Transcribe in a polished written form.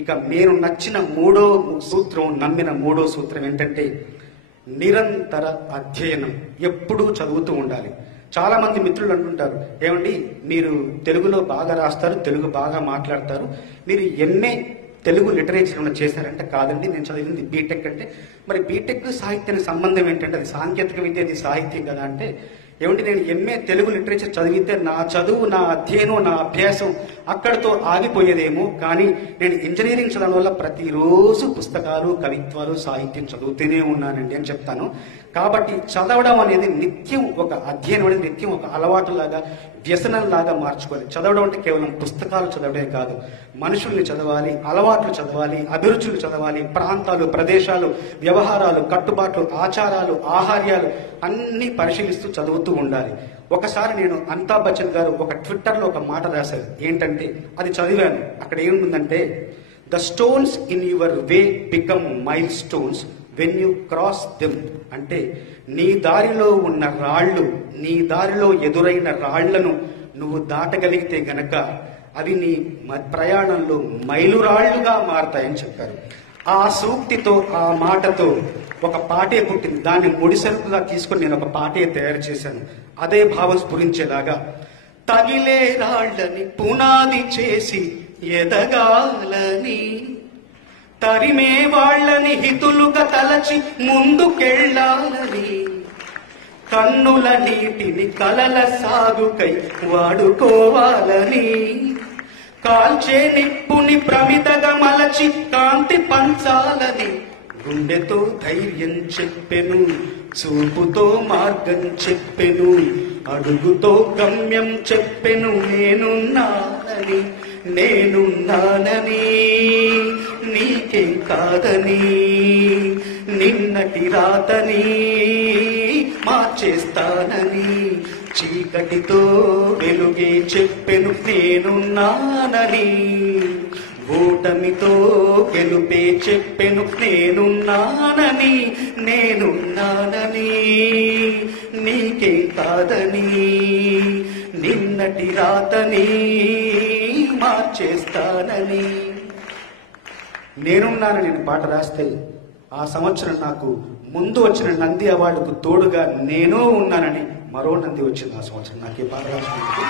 ఇక నేను నచ్చిన మూడో సూత్రం, నమ్మిన మూడో సూత్రం ఏంటంటే నిరంతర అధ్యయనం. ఎప్పుడూ చదువుతూ ఉండాలి. చాలా మంది మిత్రులు అంటుంటారు, ఏమండి మీరు తెలుగులో బాగా రాస్తారు, తెలుగు బాగా మాట్లాడతారు, మీరు ఎంఏ తెలుగు లిటరేచర్ ఏమైనా చేశారంటే కాదండి, నేను చదివింది బీటెక్. అంటే మరి బీటెక్ సాహిత్యానికి సంబంధం ఏంటంటే అది సాంకేతిక విద్య, అది సాహిత్యం కదా అంటే, ఏమంటే నేను ఎంఏ తెలుగు లిటరేచర్ చదివితే నా చదువు, నా అధ్యయనం, నా అభ్యాసం అక్కడితో ఆగిపోయేదేమో, కానీ నేను ఇంజనీరింగ్ చదవడం వల్ల ప్రతిరోజు పుస్తకాలు, కవిత్వాలు, సాహిత్యం చదువుతూనే ఉన్నానండి అని చెప్తాను. కాబట్టి చదవడం అనేది నిత్యం ఒక అధ్యయనం అనేది నిత్యం ఒక అలవాటులాగా, వ్యసనంలాగా మార్చుకోవాలి. చదవడం అంటే కేవలం పుస్తకాలు చదవడమే కాదు, మనుషుల్ని చదవాలి, అలవాట్లు చదవాలి, అభిరుచులు చదవాలి, ప్రాంతాలు, ప్రదేశాలు, వ్యవహారాలు, కట్టుబాట్లు, ఆచారాలు, ఆహార్యాలు అన్ని పరిశీలిస్తూ చదువుతూ ఉండాలి. ఒకసారి నేను అమితాబ్ బచ్చన్ గారు ఒక ట్విట్టర్లో ఒక మాట రాశారు. ఏంటంటే అది చదివాను. అక్కడ ఏముందంటే, the stones in your way become mile stones when you cross them. అంటే నీ దారిలో ఉన్న రాళ్ళు, నీ దారిలో ఎదురైన రాళ్లను నువ్వు దాటగలిగితే గనక అవి నీ ప్రయాణంలో మైలురాళ్లుగా మారతాయని చెప్పారు. ఆ సూక్తితో, ఆ మాటతో ఒక పాటే పుట్టింది. దాన్ని ముడిసరుకుగా తీసుకొని నేను ఒక పాటే తయారు చేశాను. అదే భావం స్ఫురించేలాగా, తగిలే రాళ్లని పునాది చేసి ఎదగాలని, తరిమే వాళ్ళని హితులుగా తలచి ముందుకెళ్ళాలని, కన్నుల నీటిని కలల సాగుకై వాడుకోవాలని, కాల్చే నిప్పుని ప్రమిదగా మలచి కాంతి పంచాలని, గుండెతో ధైర్యం చెప్పెను, చూపుతో మార్గం చెప్పెను, అడుగుతో గమ్యం చెప్పెను, నేనున్నానని, నేనున్నానని, నీకేం కాదని, నిన్నటి రాతని మార్చేస్తానని, చీకటితో వెలుగే చెప్పెను, నేనున్నానని, ఓటమితో గెలుపే చెప్పెను, నేనున్నానని, నేనున్నానని, నీకేం కాదని, నిన్నటి రాతని మార్చేస్తానని. నేనున్నానని నేను పాట రాస్తే ఆ సంవత్సరం నాకు ముందు వచ్చిన నంది అవార్డుకు తోడుగా నేను ఉన్నానని మరో నంది వచ్చింది ఆ సంవత్సరం నాకు ఈ పాట రాసినందుకు.